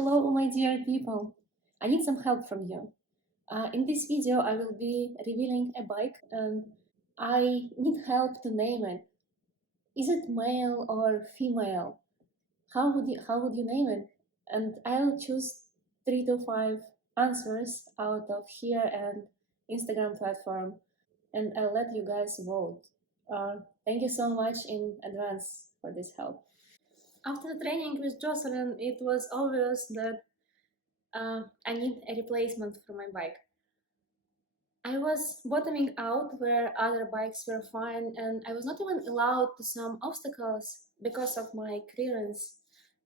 Hello, my dear people. I need some help from you. In this video, I will be revealing a bike and I need help to name it. Is it male or female? How would you name it? And I'll choose 3 to 5 answers out of here and Instagram platform, and I'll let you guys vote. Thank you so much in advance for this help. After the training with Jocelyn, it was obvious that I need a replacement for my bike. I was bottoming out where other bikes were fine, and I was not even allowed to some obstacles because of my clearance.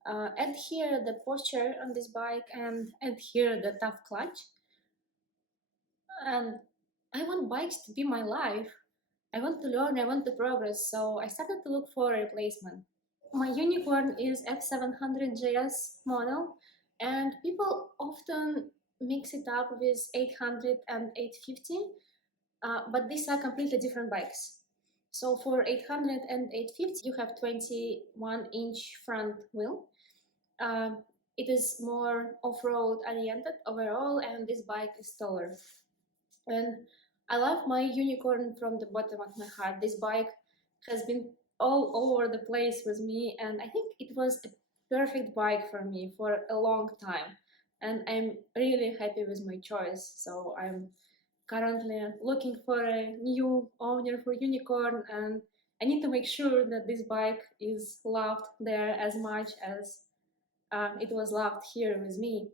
Add here the posture on this bike and add here the tough clutch. And I want bikes to be my life. I want to learn, I want to progress, so I started to look for a replacement. My unicorn is F700GS model, and people often mix it up with 800 and 850, but these are completely different bikes. So for 800 and 850, you have 21-inch front wheel. It is more off-road oriented overall, and this bike is taller. And I love my unicorn from the bottom of my heart. This bike has been all over the place with me, and I think it was a perfect bike for me for a long time. And I'm really happy with my choice. So I'm currently looking for a new owner for unicorn, and I need to make sure that this bike is loved there as much as it was loved here with me.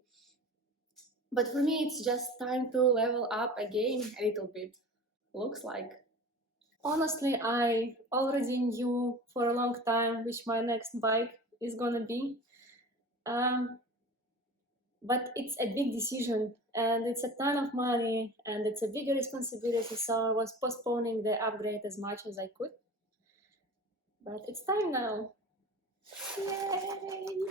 But for me, it's just time to level up again a little bit, looks like. Honestly, I already knew for a long time which my next bike is gonna be. But it's a big decision and it's a ton of money and it's a bigger responsibility, so I was postponing the upgrade as much as I could. But it's time now. Yay!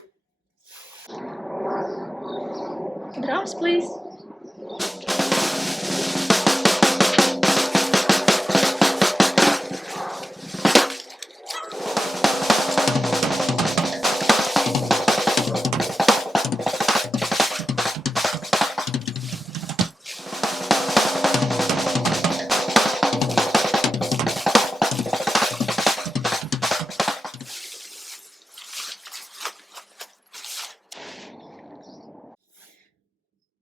Drums, please.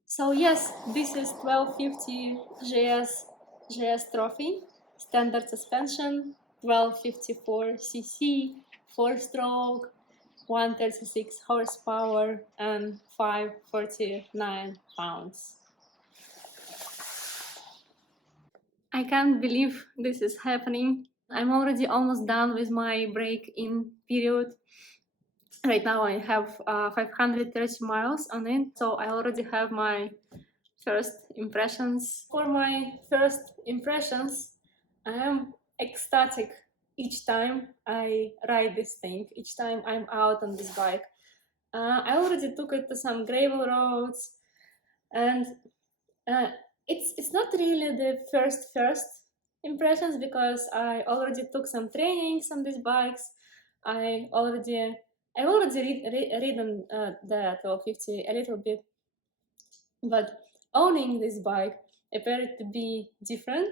So yes, this is 1250 GS trophy, standard suspension, 1254cc, 4-stroke, 136 horsepower and 549 pounds. I can't believe this is happening. I'm already almost done with my break-in period. Right now I have 530 miles on it, so I already have my first impressions. For my first impressions, I am ecstatic each time I ride this thing, each time I'm out on this bike. I already took it to some gravel roads, and it's not really the first impressions because I already took some trainings on these bikes. I've already ridden the 1250 a little bit, but owning this bike appeared to be different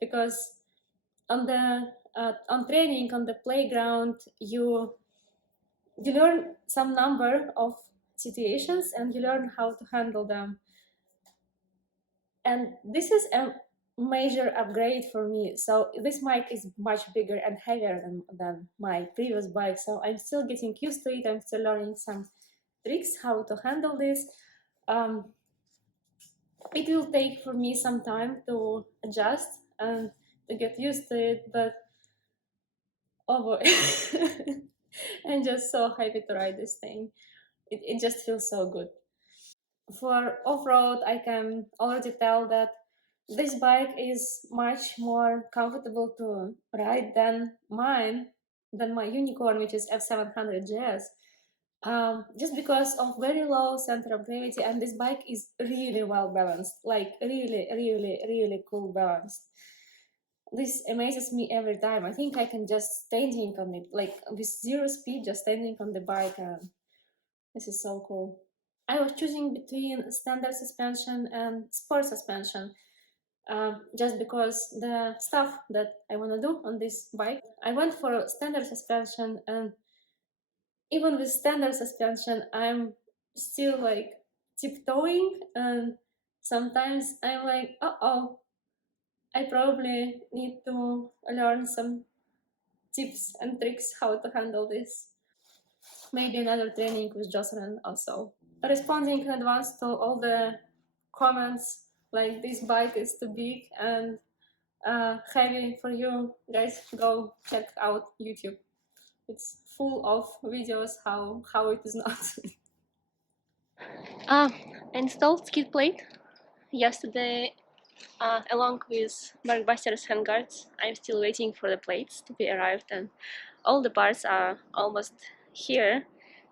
because on the on training on the playground you learn some number of situations and you learn how to handle them, and this is a major upgrade for me. So this bike is much bigger and heavier than my previous bike, so I'm still getting used to it. I'm still learning some tricks how to handle this. It will take for me some time to adjust and to get used to it, but oh boy, I'm just so happy to ride this thing. It just feels so good. For off-road, I can already tell that this bike is much more comfortable to ride than my unicorn, which is F700GS. Just because of very low center of gravity, and this bike is really well balanced, like really cool balanced. This amazes me every time. I think I can just standing on it, like with zero speed, just standing on the bike. This is so cool. I was choosing between standard suspension and sport suspension, just because the stuff that I want to do on this bike. I went for standard suspension, and even with standard suspension, I'm still like tiptoeing, and sometimes I'm like, oh, I probably need to learn some tips and tricks how to handle this. Maybe another training with Jocelyn also. Responding in advance to all the comments like this bike is too big and heavy for you, guys, go check out YouTube. It's full of videos how it is not. Ah, installed skid plate yesterday along with Bergbuster's handguards. I'm still waiting for the plates to be arrived, and all the parts are almost here.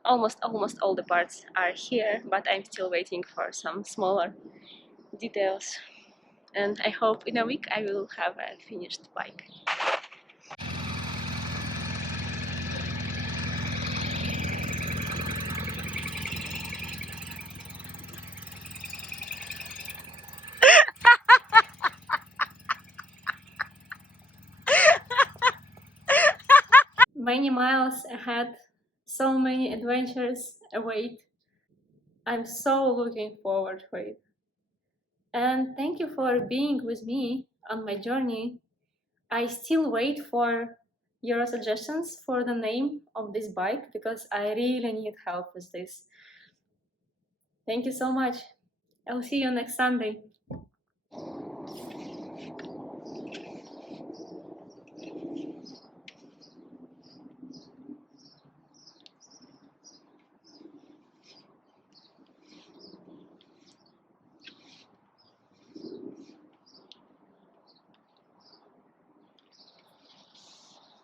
Almost all the parts are here, but I'm still waiting for some smaller details. And I hope in a week I will have a finished bike. Many miles ahead, so many adventures await. I'm so looking forward for it. And thank you for being with me on my journey. I still wait for your suggestions for the name of this bike because I really need help with this. Thank you so much. I'll see you next Sunday.